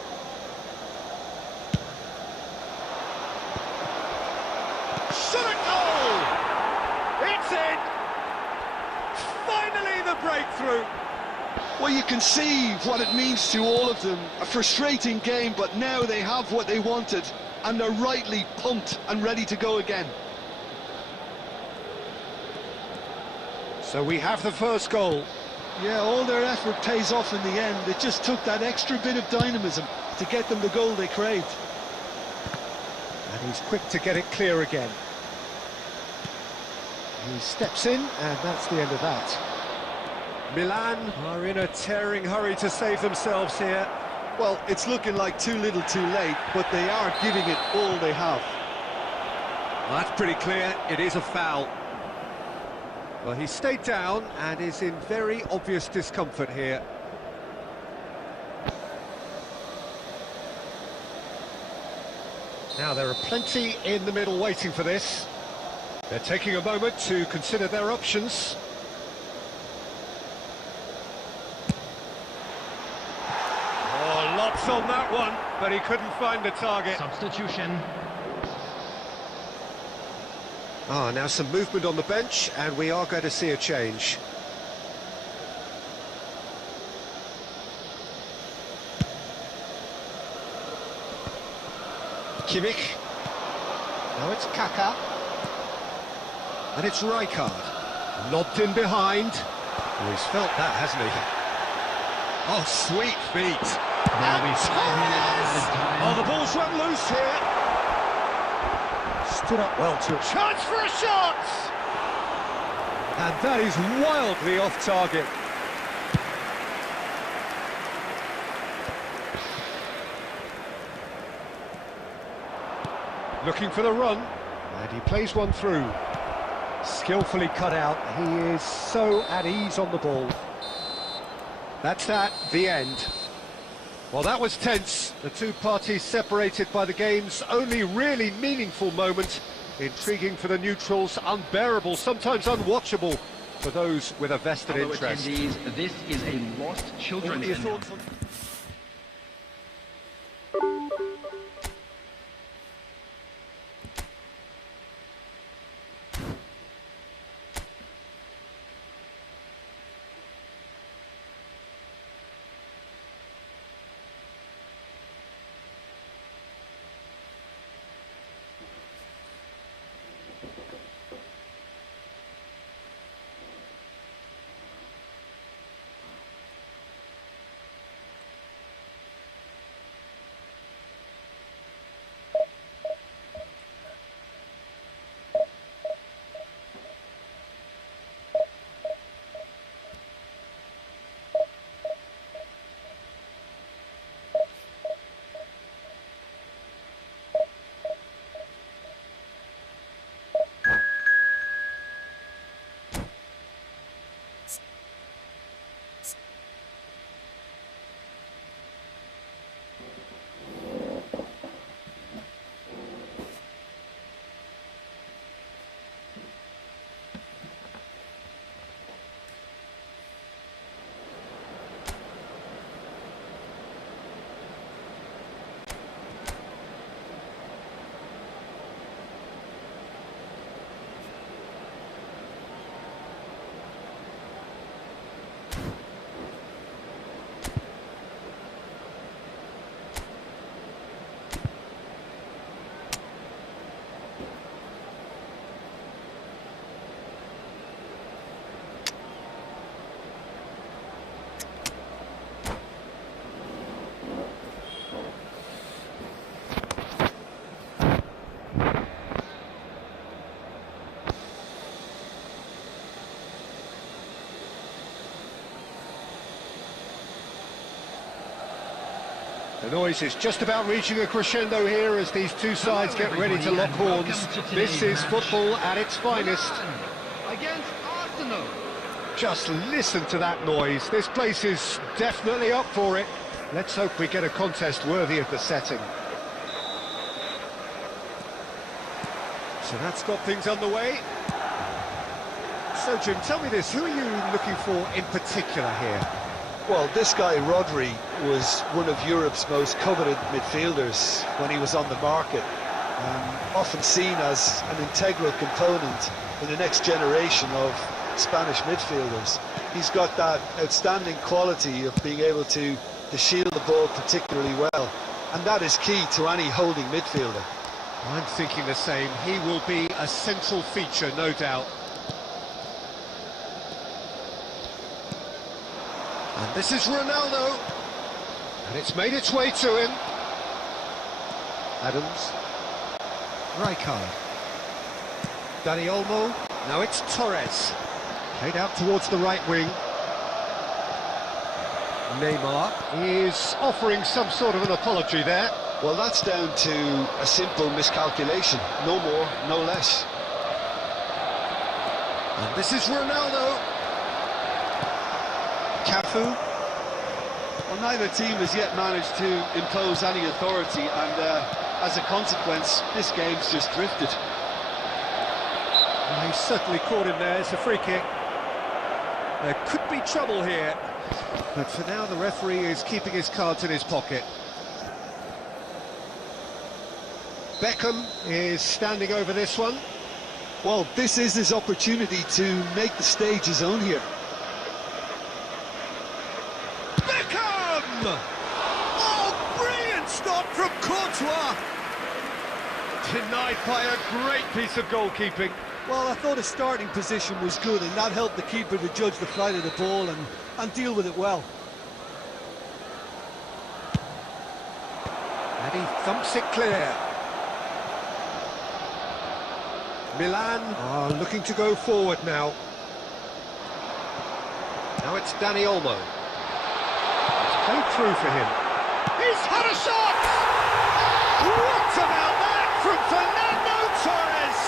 Shot a goal! It's in! Finally the breakthrough! Well, you can see what it means to all of them. A frustrating game, but now they have what they wanted, and they're rightly pumped and ready to go again. So we have the first goal. Yeah, all their effort pays off in the end. It just took that extra bit of dynamism to get them the goal they craved. And he's quick to get it clear again. He steps in, and that's the end of that. Milan are in a tearing hurry to save themselves here. Well, it's looking like too little too late, but they are giving it all they have. Well, that's pretty clear. It is a foul. Well, he stayed down and is in very obvious discomfort here. Now, there are plenty in the middle waiting for this. They're taking a moment to consider their options. Oh, lots on that one, but he couldn't find the target. Substitution. Ah, now some movement on the bench, and we are going to see a change. Kimmich. Now it's Kaká. And it's Rijkaard. Lobbed in behind. Oh, he's felt that, hasn't he? Oh, sweet feet. There'll be 5 minutes. Oh, the ball's run loose here. Stood up well to a chance for a shot! And that is wildly off target. Looking for the run, and he plays one through. Skillfully cut out, he is so at ease on the ball. That's that, the end. Well, that was tense. The two parties separated by the game's only really meaningful moment. Intriguing for the neutrals, unbearable, sometimes unwatchable for those with a vested interest. Attendees, this is a lost children's announcement. The noise is just about reaching a crescendo here as these two sides get ready to lock horns. This is football at its finest. Against Arsenal. Just listen to that noise. This place is definitely up for it. Let's hope we get a contest worthy of the setting. So that's got things underway. So, Jim, tell me this, who are you looking for in particular here? Well, this guy, Rodri, was one of Europe's most coveted midfielders when he was on the market. Often seen as an integral component in the next generation of Spanish midfielders. He's got that outstanding quality of being able to shield the ball particularly well. And that is key to any holding midfielder. I'm thinking the same. He will be a central feature, no doubt. And this is Ronaldo. And it's made its way to him. Adams. Rijkaard. Dani Olmo. Now it's Torres. Played out towards the right wing. Neymar is offering some sort of an apology there. Well, that's down to a simple miscalculation. No more, no less. And this is Ronaldo. Cafu. Well, neither team has yet managed to impose any authority, and as a consequence, this game's just drifted. Well, he's certainly caught him there. It's a free kick. There could be trouble here, but for now the referee is keeping his cards in his pocket. Beckham is standing over this one. Well, this is his opportunity to make the stage his own here. Beckham! Oh, brilliant stop from Courtois! Denied by a great piece of goalkeeping. Well, I thought his starting position was good, and that helped the keeper to judge the flight of the ball and deal with it well. And he thumps it clear. Milan are looking to go forward now. Now it's Dani Olmo. It's played through for him. He's had a shot! What about that from Fernando Torres?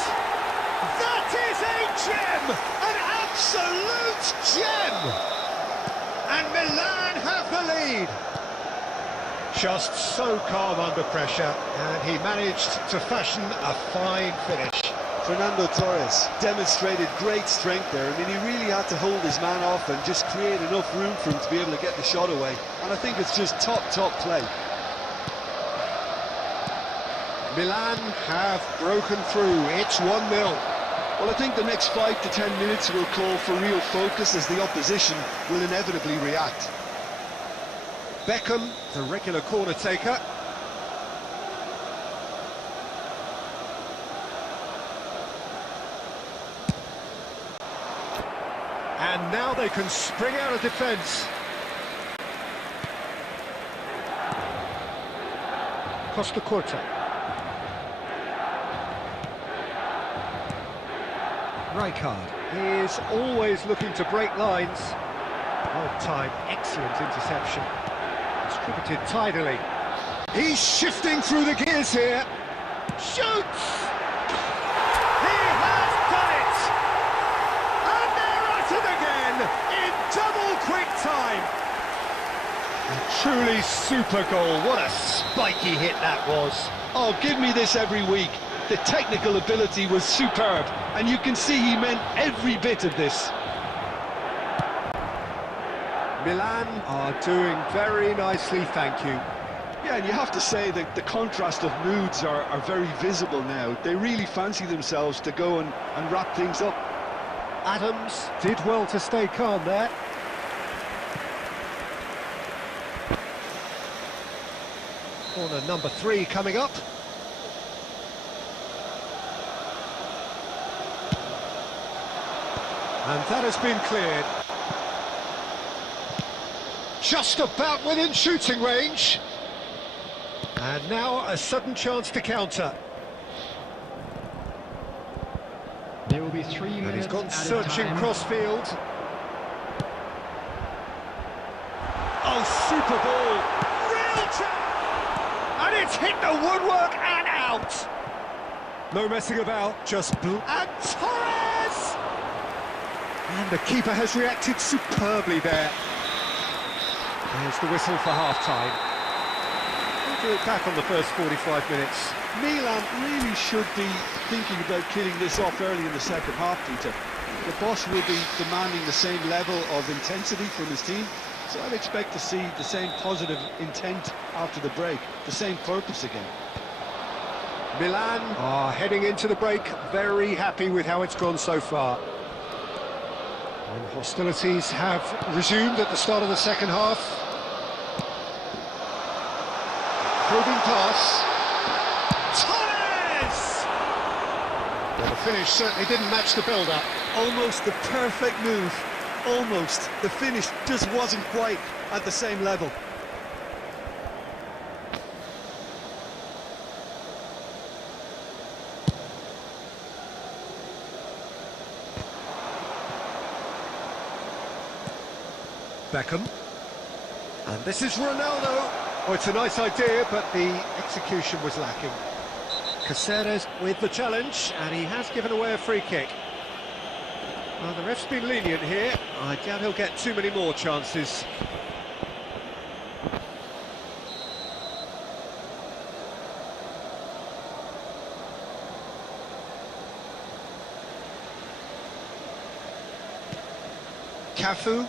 That is a gem! An absolute gem! And Milan have the lead. Just so calm under pressure, and he managed to fashion a fine finish. Fernando Torres demonstrated great strength there. I mean, he really had to hold his man off and just create enough room for him to be able to get the shot away. And I think it's just top play. Milan have broken through. It's 1-0. Well, I think the next 5 to 10 minutes will call for real focus as the opposition will inevitably react. Beckham, the regular corner taker. And now they can spring out of defence. Costa Curta. Rijkaard is always looking to break lines. Well-timed, excellent interception. Distributed tidily. He's shifting through the gears here. Shoots! He has done it! And they're at it again in double quick time. A truly super goal. What a spiky hit that was. Oh, give me this every week. The technical ability was superb, and you can see he meant every bit of this. Milan are doing very nicely, thank you. Yeah, and you have to say that the contrast of moods are very visible now. They really fancy themselves to go and wrap things up. Adams did well to stay calm there. Corner number 3 coming up. And that has been cleared. Just about within shooting range. And now a sudden chance to counter. There will be 3 minutes. And he's gone searching crossfield. Oh, super ball! Real chance! it's hit the woodwork and out. No messing about, just and Torres! And the keeper has reacted superbly there. There's the whistle for half-time. We'll do it back on the first 45 minutes. Milan really should be thinking about killing this off early in the second half, Peter. The boss will be demanding the same level of intensity from his team, so I'd expect to see the same positive intent after the break, the same purpose again. Milan are heading into the break, very happy with how it's gone so far. And hostilities have resumed at the start of the second half. Probing pass. Torres! Well, the finish certainly didn't match the build-up. Almost the perfect move. Almost. The finish just wasn't quite at the same level. Beckham. And this is Ronaldo. Oh, it's a nice idea, but the execution was lacking. Caceres with the challenge, and he has given away a free kick. Well, the ref's been lenient here. I doubt he'll get too many more chances. Cafu.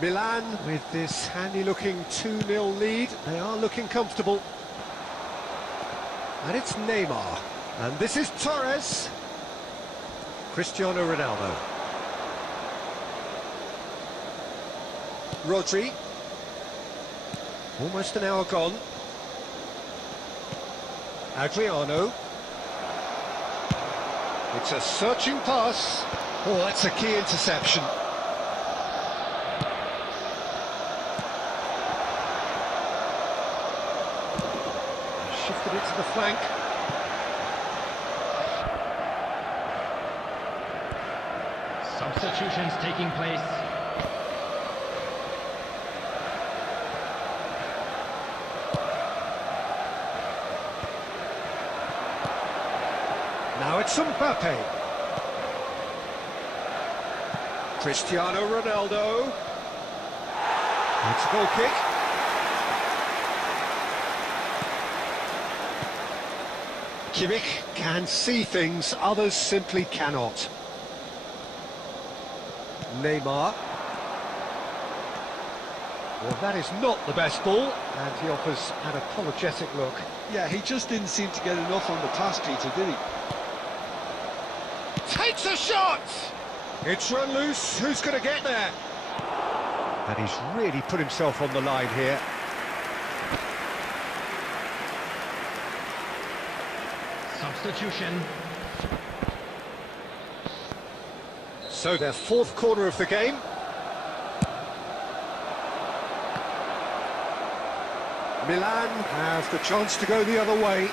Milan with this handy-looking 2-0 lead. They are looking comfortable. And it's Neymar. And this is Torres. Cristiano Ronaldo. Rodri. Almost an hour gone. Adriano. It's a searching pass. Oh, that's a key interception. Shifted it to the flank. Substitutions taking place. Now it's Mbappe. Cristiano Ronaldo. It's a goal kick. Kimmich can see things others simply cannot. Neymar. Well, that is not the best ball, and he offers an apologetic look. Yeah, he just didn't seem to get enough on the pass, Peter, did he? Takes a shot! It's run loose, who's going to get there? And he's really put himself on the line here. Substitution. So their fourth corner of the game. Milan have the chance to go the other way.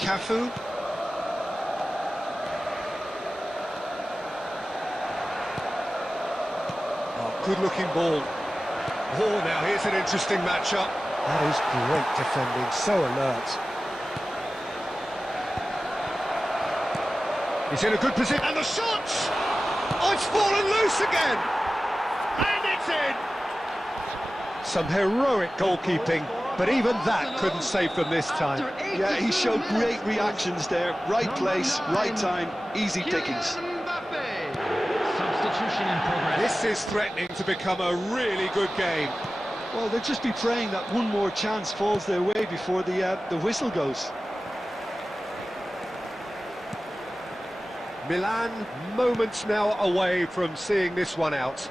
Cafu. Oh, good-looking ball. Oh, now here's an interesting matchup. That is great defending, so alert. He's in a good position, and the shot! Oh, it's fallen loose again! And it's in! Some heroic goalkeeping, but even that couldn't save them this time. Yeah, he showed great reactions there. Right place, right time, easy pickings. Substitution in progress. This is threatening to become a really good game. Well, they'll just be praying that one more chance falls their way before the whistle goes. Milan, moments now away from seeing this one out.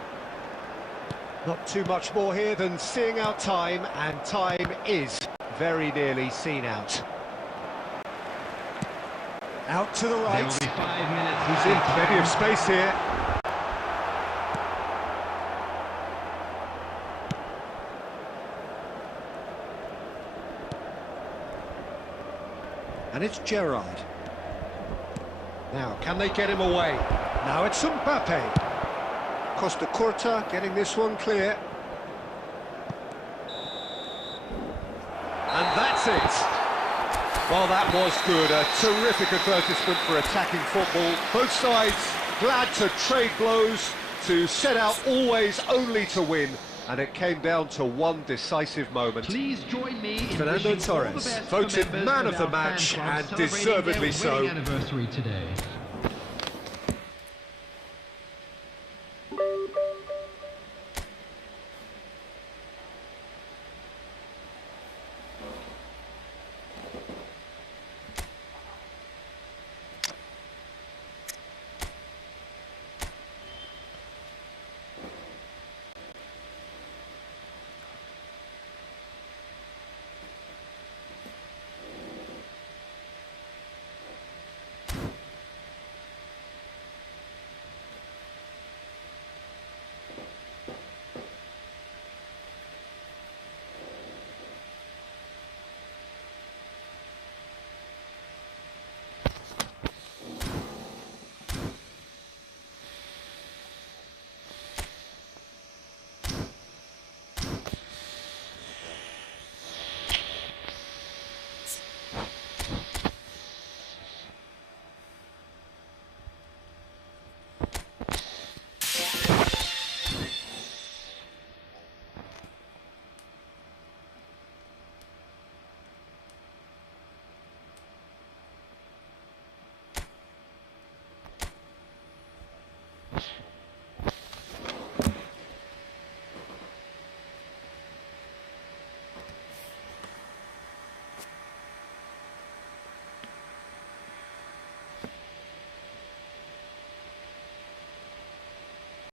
Not too much more here than seeing out time, and time is very nearly seen out. Out to the right. There will be 5 minutes. He's in plenty of space here. And it's Gerrard. Now, can they get him away? Now it's Mbappe. Costa Curta getting this one clear. And that's it. Well, that was good. A terrific advertisement for attacking football. Both sides glad to trade blows, to set out always only to win. And it came down to one decisive moment. Please join me in Fernando Torres, voted man of the match, and deservedly so. Anniversary today.